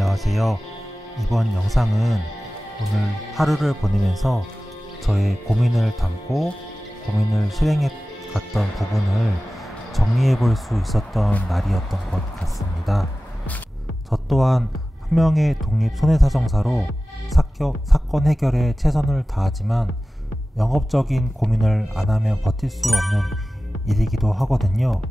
안녕하세요. 이번 영상은 오늘 하루를 보내면서 저의 고민을 담고 고민을 실행해 갔던 부분을 정리해 볼 수 있었던 날이었던 것 같습니다. 저 또한 한 명의 독립 손해사정사로 사건 해결에 최선을 다하지만 영업적인 고민을 안 하면 버틸 수 없는 일이기도 하거든요.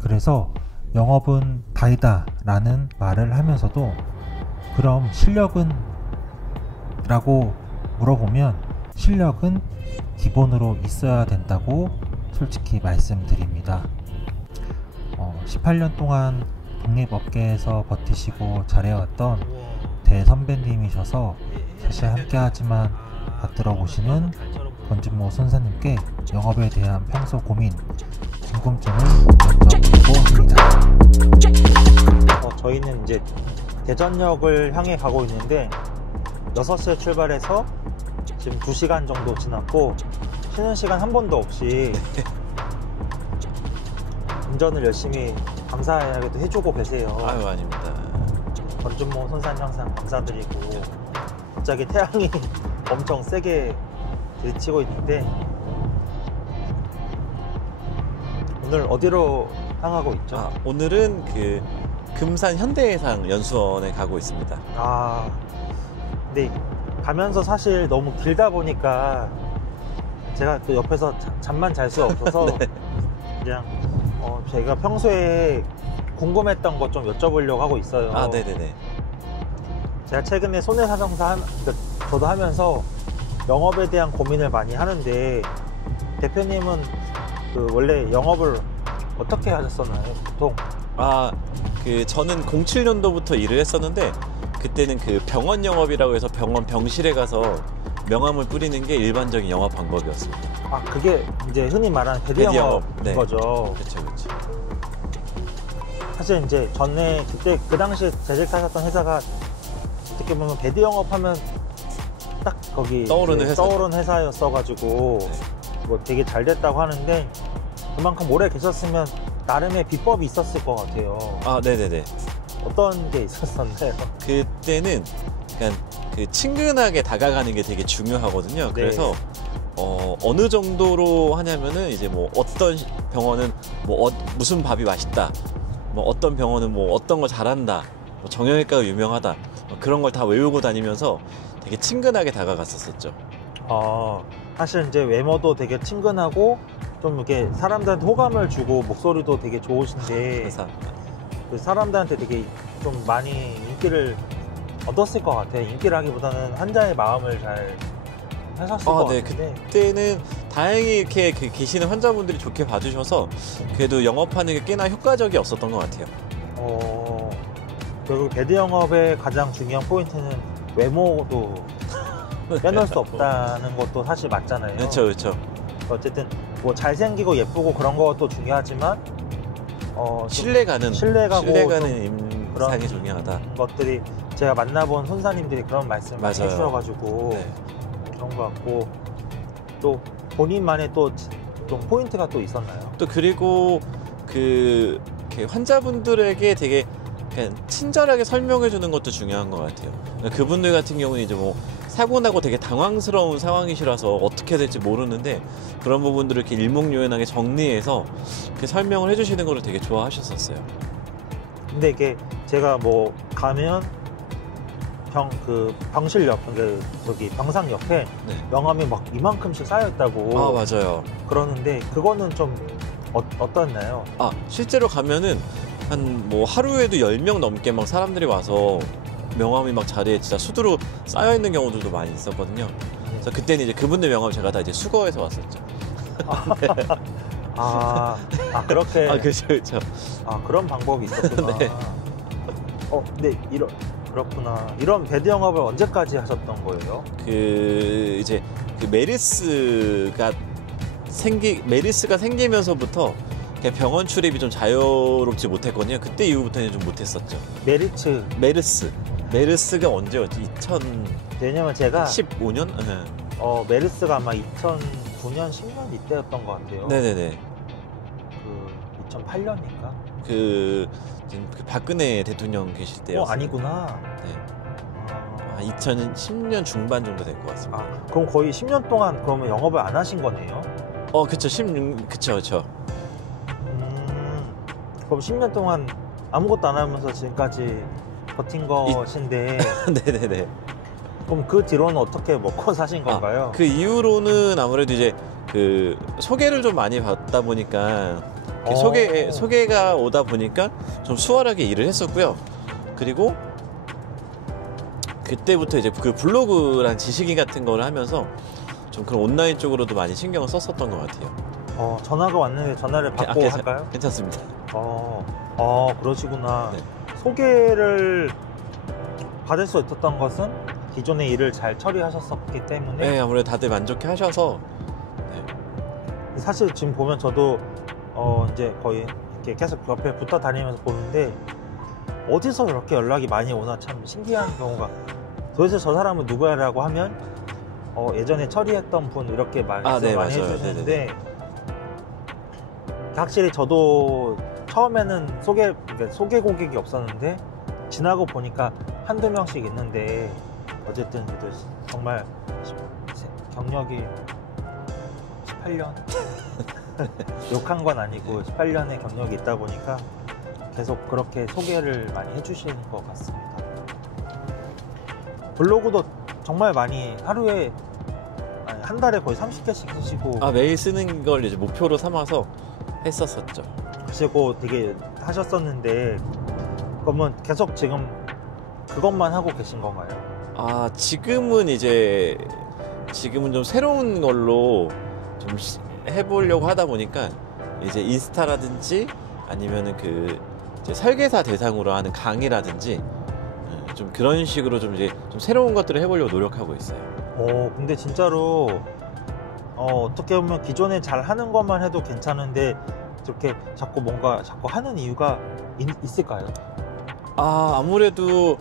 그래서 영업은 다이다 라는 말을 하면서도 그럼 실력은? 라고 물어보면 실력은 기본으로 있어야 된다고 솔직히 말씀드립니다. 18년 동안 독립업계에서 버티시고 잘해왔던 대선배님이셔서 사실 함께하지만 받들어 보시는 권진모 선사님께 영업에 대한 평소 고민, 궁금증을 여쭤보고 합니다. 저희는 이제 대전역을 향해 가고 있는데 6시에 출발해서 지금 2시간 정도 지났고 쉬는 시간 한 번도 없이 운전을 열심히 감사하게도 해주고 계세요. 아유, 아닙니다. 권준모 선사님 항상 감사드리고, 갑자기 태양이 엄청 세게 들이치고 있는데 오늘 어디로 향하고 있죠? 오늘은 그 금산 현대해상 연수원에 가고 있습니다. 근데 가면서 사실 너무 길다 보니까 제가 또 옆에서 잠만 잘 수 없어서 네. 그냥 제가 평소에 궁금했던 것 좀 여쭤보려고 하고 있어요. 네네네. 제가 최근에 손해사정사 저도 하면서 영업에 대한 고민을 많이 하는데, 대표님은 원래 영업을 어떻게 하셨었나요, 보통? 저는 07년도부터 일을 했었는데, 그때는 그 병원 영업이라고 해서 병실에 가서 명함을 뿌리는 게 일반적인 영업 방법이었습니다. 그게 이제 흔히 말하는 배드 영업인 네. 거죠. 그렇죠. 사실 이제 전에 그때 그 당시에 재직하셨던 회사가 어떻게 보면 배드 영업하면 딱 거기 떠오르는 회사였어가지고 뭐 되게 잘 됐다고 하는데, 그만큼 오래 계셨으면 나름의 비법이 있었을 것 같아요. 네네네. 어떤 게 있었었나요? 그때는 그냥 그 친근하게 다가가는 게 되게 중요하거든요. 네. 그래서 어느 정도로 하냐면은 이제 뭐 어떤 병원은 무슨 밥이 맛있다, 뭐 어떤 병원은 뭐 어떤 거 잘한다, 뭐 정형외과가 유명하다, 그런 걸 다 외우고 다니면서 되게 친근하게 다가갔었죠. 사실 이제 외모도 되게 친근하고 좀 이렇게 사람들한테 호감을 주고 목소리도 되게 좋으신데 그 사람들한테 되게 좀 많이 인기를 얻었을 것 같아요. 인기라기보다는 환자의 마음을 잘 하셨을 것 같은데. 그때는 다행히 이렇게 계시는 환자분들이 좋게 봐주셔서 그래도 영업하는 게 꽤나 효과적이었었던 것 같아요. 결국 배드 영업의 가장 중요한 포인트는 외모도 빼놓을 수 없다는 것도 사실 맞잖아요. 그렇죠. 어쨌든 뭐 잘생기고 예쁘고 그런 것도 중요하지만 신뢰가는 인상이 중요하다. 것들이 제가 만나본 손사님들이 그런 말씀을 많이 해주셔가지고 그런 것 같고, 또 본인만의 또 좀 포인트가 또 있었나요? 또 그리고 환자분들에게 되게 그냥 친절하게 설명해 주는 것도 중요한 것 같아요. 그분들 같은 경우는 이제 뭐 사고 나고 되게 당황스러운 상황이시라서 어떻게 될지 모르는데, 그런 부분들을 이렇게 일목요연하게 정리해서 이렇게 설명을 해주시는 걸 되게 좋아하셨었어요. 근데 이게 제가 뭐 가면 병실 옆, 저기 병상 옆에 명함이 막 이만큼씩 쌓여있다고. 맞아요. 그러는데 그거는 좀 어떻나요? 실제로 가면은 한 뭐 하루에도 10명 넘게 막 사람들이 와서 명함이 막 자리에 진짜 수두로 쌓여있는 경우들도 많이 있었거든요. 그래서 그때는 이제 그분들 명함 제가 다 이제 수거해서 왔었죠. 그렇게. 그렇죠. 그런 방법이 있었구나. 네. 근데 그렇구나. 이런 배드 영업을 언제까지 하셨던 거예요? 이제 메르스가 생기면서부터 병원 출입이 좀 자유롭지 못했거든요. 그때 이후부터는 좀 못했었죠. 메르스가 언제였지? 왜냐면 제가 15년? 메르스가 아마 2009년, 10년 이때였던 것 같아요. 네네네. 2008년인가? 그 박근혜 대통령 계실 때요. 아니구나. 네. 2010년 중반 정도 될 것 같습니다. 그럼 거의 10년 동안 그러면 영업을 안 하신 거네요? 그쵸. 그쵸. 그럼 10년 동안 아무것도 안 하면서 지금까지 버틴 것인데. 네네네. 그럼 그 뒤로는 어떻게 먹고 사신 건가요? 그 이후로는 아무래도 이제 그 소개를 좀 많이 받다 보니까 소개가 오다 보니까 좀 수월하게 일을 했었고요. 그리고 그때부터 이제 그 블로그랑 지식인 같은 거를 하면서 좀 그런 온라인 쪽으로도 많이 신경을 썼었던 것 같아요. 전화가 왔는데 전화를 받고 할까요? 괜찮습니다. 그러시구나. 네. 소개를 받을 수 있었던 것은 기존의 일을 잘 처리하셨었기 때문에. 네, 아무래도 다들 만족해 하셔서. 네. 사실 지금 보면 저도 이제 거의 이렇게 계속 옆에 붙어 다니면서 보는데 어디서 이렇게 연락이 많이 오나 참 신기한 경우가, 도대체 저 사람은 누구야라고 하면 예전에 처리했던 분 이렇게 많이 네, 많이 맞아요. 해주시는데, 확실히 저도 처음에는 소개 고객이 없었는데 지나고 보니까 한두 명씩 있는데, 어쨌든 그래도 정말 경력이 18년 욕한 건 아니고 18년의 경력이 있다 보니까 계속 그렇게 소개를 많이 해주시는 것 같습니다. 블로그도 정말 많이 하루에 한 달에 거의 30개씩 쓰시고 매일 쓰는 걸 이제 목표로 삼아서 했었었죠. 하시고 되게 하셨었는데, 그러면 계속 지금 그것만 하고 계신 건가요? 지금은 좀 새로운 걸로 좀 해보려고 하다 보니까 이제 인스타라든지 아니면은 이제 설계사 대상으로 하는 강의라든지 좀 그런 식으로 좀 새로운 것들을 해보려고 노력하고 있어요. 근데 진짜로 어떻게 보면 기존에 잘 하는 것만 해도 괜찮은데 이렇게 자꾸 하는 이유가 있을까요? 아무래도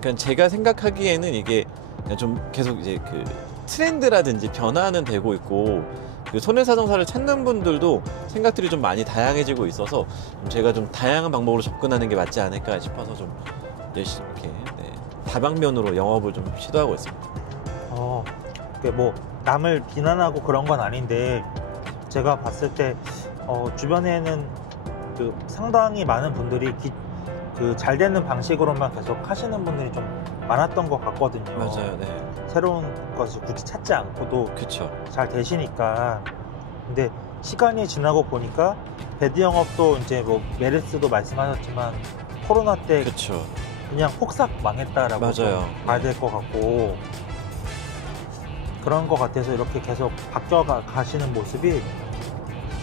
그냥 제가 생각하기에는 이게 그냥 좀 계속 이제 그 트렌드라든지 변화는 되고 있고, 그 손해사정사를 찾는 분들도 생각들이 좀 많이 다양해지고 있어서 제가 좀 다양한 방법으로 접근하는 게 맞지 않을까 싶어서 좀 열심히 이렇게 다방면으로 영업을 좀 시도하고 있습니다. 뭐 남을 비난하고 그런 건 아닌데, 제가 봤을 때 주변에는 그 상당히 많은 분들이 잘 되는 방식으로만 계속 하시는 분들이 좀 많았던 것 같거든요. 맞아요. 네. 새로운 것을 굳이 찾지 않고도 그쵸. 잘 되시니까. 근데 시간이 지나고 보니까 배드 영업도 이제 뭐 메르스도 말씀하셨지만 코로나 때 그쵸. 그냥 폭삭 망했다라고 맞아요. 봐야 될 것 같고, 그런 것 같아서 이렇게 계속 바뀌어 가시는 모습이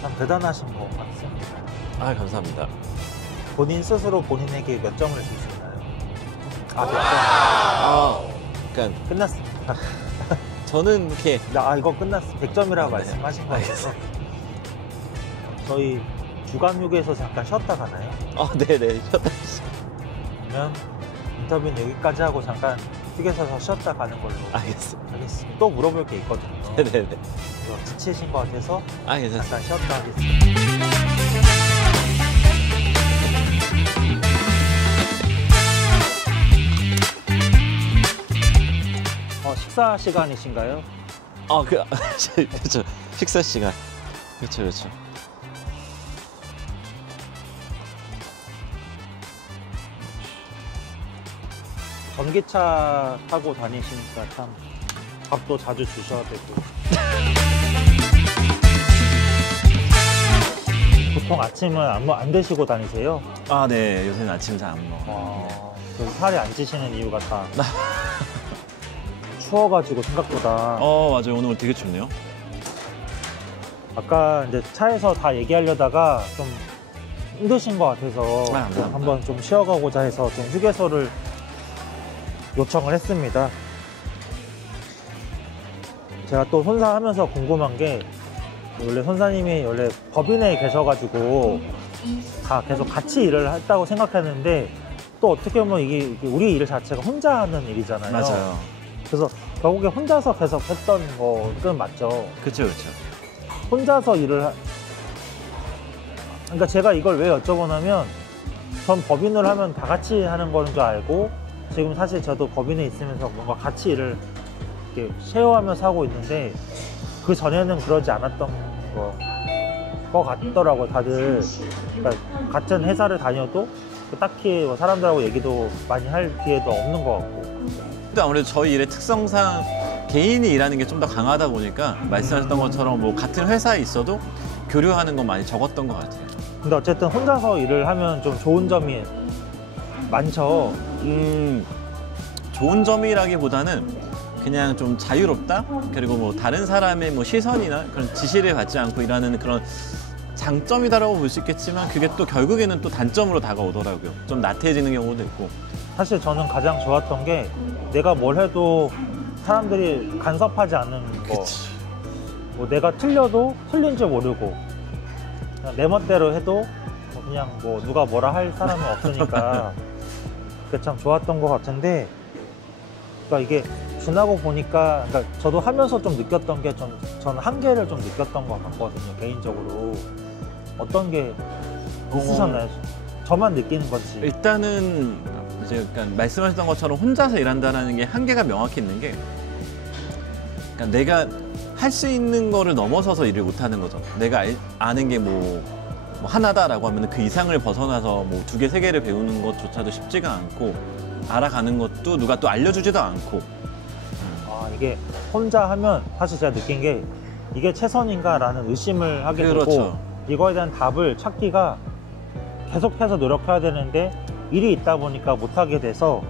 참 대단하신 것 같습니다. 감사합니다. 본인 스스로 본인에게 몇 점을 주시나요? 몇 점. 그러니까 끝났습니다. 저는 이렇게 이거 끝났어. 100점이라고 말씀하신 거여서 저희 주간휴게소 잠깐 쉬었다 가나요? 네네. 그러면 인터뷰는 여기까지 하고 잠깐 휴게소에서 쉬었다 가는 걸로 알겠습니다. 또 물어볼 게 있거든요. 네네네. 지치신 것 같아서 괜찮습니다. 잠깐 쉬었다 하겠습니다. 식사 시간이신가요? 그렇죠. 식사 시간. 그렇죠. 전기차 타고 다니시니까 참 밥도 자주 주셔야 되고. 보통 아침은 안 드시고 다니세요? 네. 요새는 아침 잘 안 먹어요. 그래서 살이 안 찌시는 이유가 다 추워가지고 생각보다. 맞아요. 오늘 되게 춥네요. 아까 이제 차에서 다 얘기하려다가 좀 힘드신 것 같아서 한번 좀 쉬어가고자 해서 좀 휴게소를 요청을 했습니다. 제가 또 손사하면서 궁금한 게, 원래 손사님이 원래 법인에 계셔가지고 다 계속 같이 일을 했다고 생각했는데, 또 어떻게 보면 이게 우리 일 자체가 혼자 하는 일이잖아요. 맞아요. 그래서 결국에 혼자서 계속 했던 거는 맞죠? 그렇죠. 혼자서 일을 그러니까 제가 이걸 왜 여쭤보냐면 전 법인을 하면 다 같이 하는 거는 줄 알고 지금 사실 저도 법인에 있으면서 뭔가 같이 일을 이렇게 쉐어하면서 하고 있는데 그 전에는 그러지 않았던 거 같더라고요. 다들 그러니까 같은 회사를 다녀도 딱히 뭐 사람들하고 얘기도 많이 할 기회도 없는 것 같고. 근데 아무래도 저희 일의 특성상 개인이 일하는 게 좀 더 강하다 보니까 말씀하셨던 것처럼 뭐 같은 회사에 있어도 교류하는 건 많이 적었던 것 같아요. 근데 어쨌든 혼자서 일을 하면 좀 좋은 점이 많죠. 좋은 점이라기보다는 그냥 좀 자유롭다? 그리고 뭐 다른 사람의 뭐 시선이나 그런 지시를 받지 않고 일하는 그런 장점이다라고 볼 수 있겠지만 그게 또 결국에는 또 단점으로 다가오더라고요. 좀 나태해지는 경우도 있고. 사실 저는 가장 좋았던 게 내가 뭘 해도 사람들이 간섭하지 않는 거. 그치. 뭐 내가 틀려도 틀린 줄 모르고 그냥 내 멋대로 해도 뭐 그냥 뭐 누가 뭐라 할 사람은 없으니까 그게 참 좋았던 것 같은데 그러니까 이게 지나고 보니까 그러니까 저도 하면서 좀 느꼈던 게 좀 저는 한계를 좀 느꼈던 것 같거든요. 개인적으로 어떤 게 있으셨나요? 저만 느끼는 건지. 일단은 이제 약간 말씀하셨던 것처럼 혼자서 일한다는 게 한계가 명확히 있는 게 그러니까 내가 할 수 있는 거를 넘어서서 일을 못하는 거죠. 내가 아는 게 뭐 하나다라고 하면 그 이상을 벗어나서 뭐 2개, 3개를 배우는 것조차도 쉽지가 않고 알아가는 것도 누가 또 알려주지도 않고. 이게 혼자 하면 사실 제가 느낀 게 이게 최선인가라는 의심을 하게 그렇죠. 되고 이거에 대한 답을 찾기가 계속해서 노력해야 되는데 일이 있다 보니까 못하게 돼서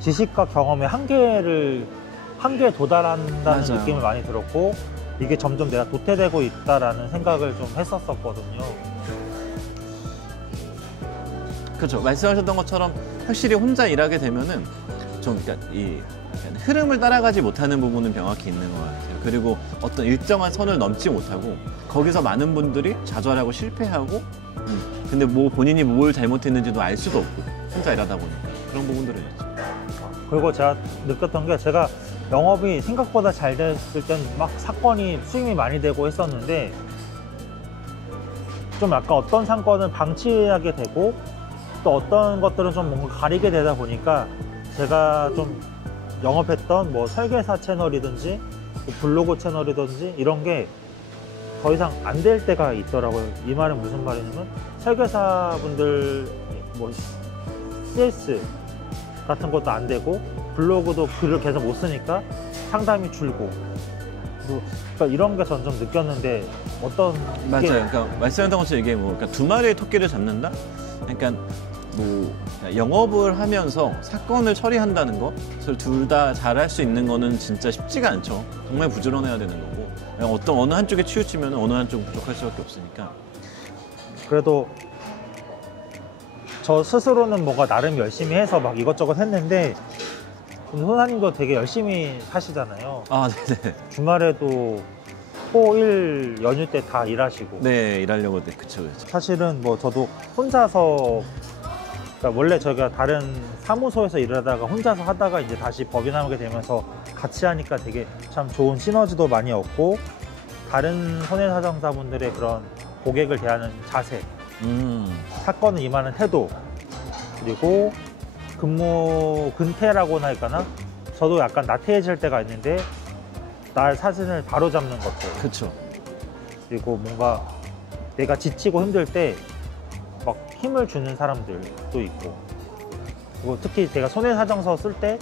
지식과 경험의 한계에 도달한다는 맞아요. 느낌을 많이 들었고 이게 점점 내가 도태되고 있다라는 생각을 좀 했었거든요. 그렇죠. 말씀하셨던 것처럼 확실히 혼자 일하게 되면은 좀 그러니까 이 흐름을 따라가지 못하는 부분은 명확히 있는 것 같아요. 그리고 어떤 일정한 선을 넘지 못하고 거기서 많은 분들이 좌절하고 실패하고 근데 뭐 본인이 뭘 잘못했는지도 알 수도 없고 혼자 일하다 보니까 그런 부분들은 있죠. 그리고 제가 느꼈던 게 제가 영업이 생각보다 잘 됐을 땐 막 사건이 수임이 많이 되고 했었는데 좀 약간 어떤 상권은 방치하게 되고 또 어떤 것들은 좀 뭔가 가리게 되다 보니까 제가 좀 영업했던 뭐 설계사 채널이든지 블로그 채널이든지 이런 게 더 이상 안 될 때가 있더라고요. 이 말은 무슨 말이냐면 설계사분들 뭐 CS 같은 것도 안 되고 블로그도 글을 계속 못 쓰니까 상담이 줄고 그러니까 이런 게 전 좀 느꼈는데 어떤 맞아요. 게 그러니까 말씀하셨던 것처럼 이게 뭐 그러니까 2마리의 토끼를 잡는다? 그러니까 뭐 영업을 하면서 사건을 처리한다는 것을 둘 다 잘할 수 있는 거는 진짜 쉽지가 않죠. 정말 부지런해야 되는 거고 어느 한쪽에 치우치면 어느 한쪽 부족할 수밖에 없으니까. 그래도 저 스스로는 뭔가 나름 열심히 해서 막 이것저것 했는데 손사님도 되게 열심히 사시잖아요. 아, 네네. 주말에도 토, 일 연휴 때 다 일하시고. 네, 일하려고. 네, 그쵸, 그쵸. 사실은 뭐 저도 혼자서 그러니까 원래 저희가 다른 사무소에서 일하다가 혼자서 하다가 이제 다시 법인하게 되면서 같이 하니까 되게 참 좋은 시너지도 많이 얻고 다른 손해사정사분들의 그런 고객을 대하는 자세, 사건을 임하는 태도, 그리고 근무 근태라고나 할까나 저도 약간 나태해질 때가 있는데 날 사진을 바로 잡는 것들. 그쵸. 그리고 뭔가 내가 지치고 힘들 때 막 힘을 주는 사람들도 있고, 그리고 특히 제가 손해사정서 쓸 때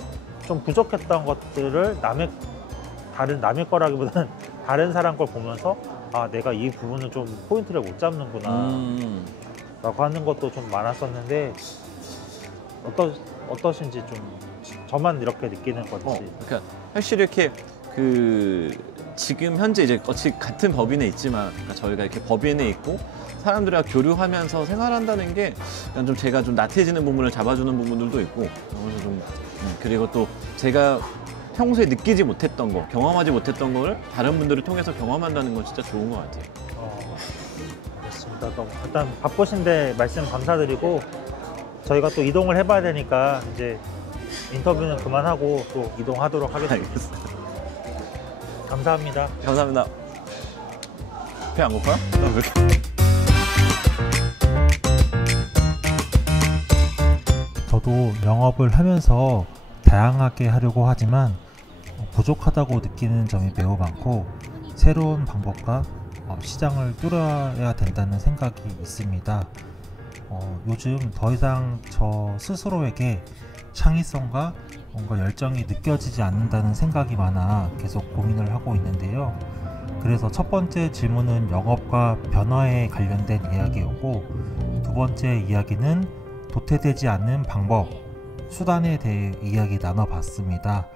좀 부족했던 것들을 남의 거라기보다는 다른 사람 걸 보면서 아 내가 이 부분은 좀 포인트를 못 잡는구나 라고 하는 것도 좀 많았었는데 어떠신지 좀 저만 이렇게 느끼는 건지. 그러니까 확실히 이렇게 지금 현재 이제 같은 법인에 있지만 그러니까 저희가 이렇게 법인에 있고 사람들과 교류하면서 생활한다는 게 약간 좀 제가 좀 나태해지는 부분을 잡아주는 부분들도 있고 그래서 좀 그리고 또 제가 평소에 느끼지 못했던 거, 경험하지 못했던 걸 다른 분들을 통해서 경험한다는 건 진짜 좋은 것 같아요. 알겠습니다. 일단 바쁘신데 말씀 감사드리고 저희가 또 이동을 해봐야 되니까 이제 인터뷰는 그만하고 또 이동하도록 하겠습니다. 알겠습니다. 감사합니다. 감사합니다. 배 안 고파요? 저도 영업을 하면서 다양하게 하려고 하지만 부족하다고 느끼는 점이 매우 많고 새로운 방법과 시장을 뚫어야 된다는 생각이 있습니다. 요즘 더 이상 저 스스로에게 창의성과 뭔가 열정이 느껴지지 않는다는 생각이 많아 계속 고민을 하고 있는데요. 그래서 첫 번째 질문은 영업과 변화에 관련된 이야기였고, 두 번째 이야기는 도태되지 않는 방법, 수단에 대해 이야기 나눠봤습니다.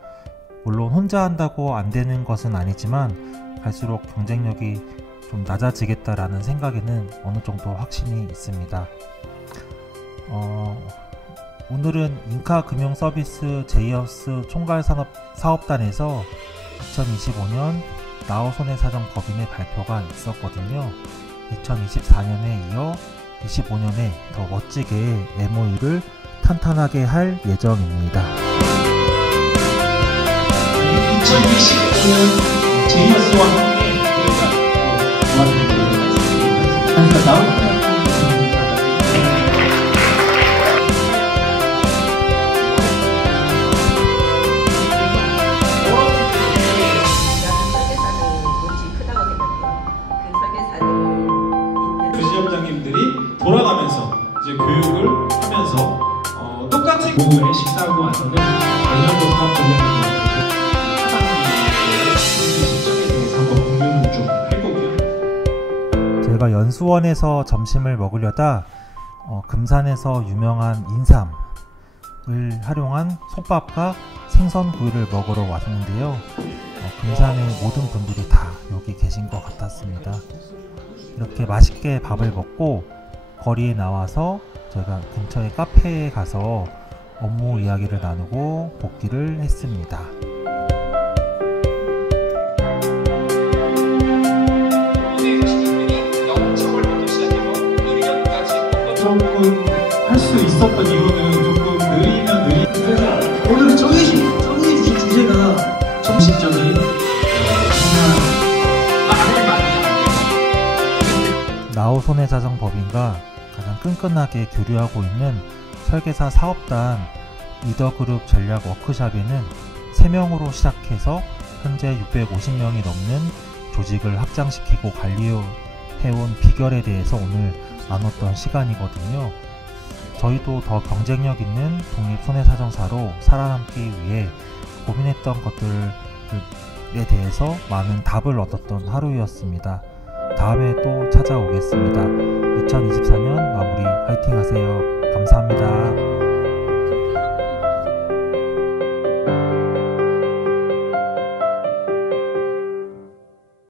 물론 혼자 한다고 안 되는 것은 아니지만 갈수록 경쟁력이 좀 낮아지겠다라는 생각에는 어느 정도 확신이 있습니다. 오늘은 인카금융서비스 제이어스 총괄사업단에서 2025년 나우손해사정법인의 발표가 있었거든요. 2024년에 이어 25년에 더 멋지게 MOU를 탄탄하게 할 예정입니다. 2025년 제이어스와 함께 저희가 도와드리도록 하겠습니다. 지점장님들이 돌아가면서 이제 교육을 하면서 똑같은 오후에 식사하고 와서는 관련된 사업 전략을 실적에 대해서 한번 공유를 좀 해보고요. 제가 연수원에서 점심을 먹으려다 금산에서 유명한 인삼을 활용한 솥밥과 생선구이를 먹으러 왔는데요. 금산의 모든 분들이 다 여기 계신 것 같았습니다. 이렇게 맛있게 밥을 먹고 거리에 나와서 저희가 근처의 카페에 가서 업무 이야기를 나누고 복귀를 했습니다. 조금 할 수 있었던 이유는 조금 느리면 오늘 정해주신 주제가 정신적인 나우손해사정법인과 가장 끈끈하게 교류하고 있는 설계사 사업단 리더그룹 전략 워크샵에는 3명으로 시작해서 현재 650명이 넘는 조직을 확장시키고 관리해온 비결에 대해서 오늘 나눴던 시간이거든요. 저희도 더 경쟁력 있는 독립손해사정사로 살아남기 위해 고민했던 것들에 대해서 많은 답을 얻었던 하루였습니다. 다음에 또 찾아오겠습니다. 2024년 마무리 화이팅 하세요. 감사합니다.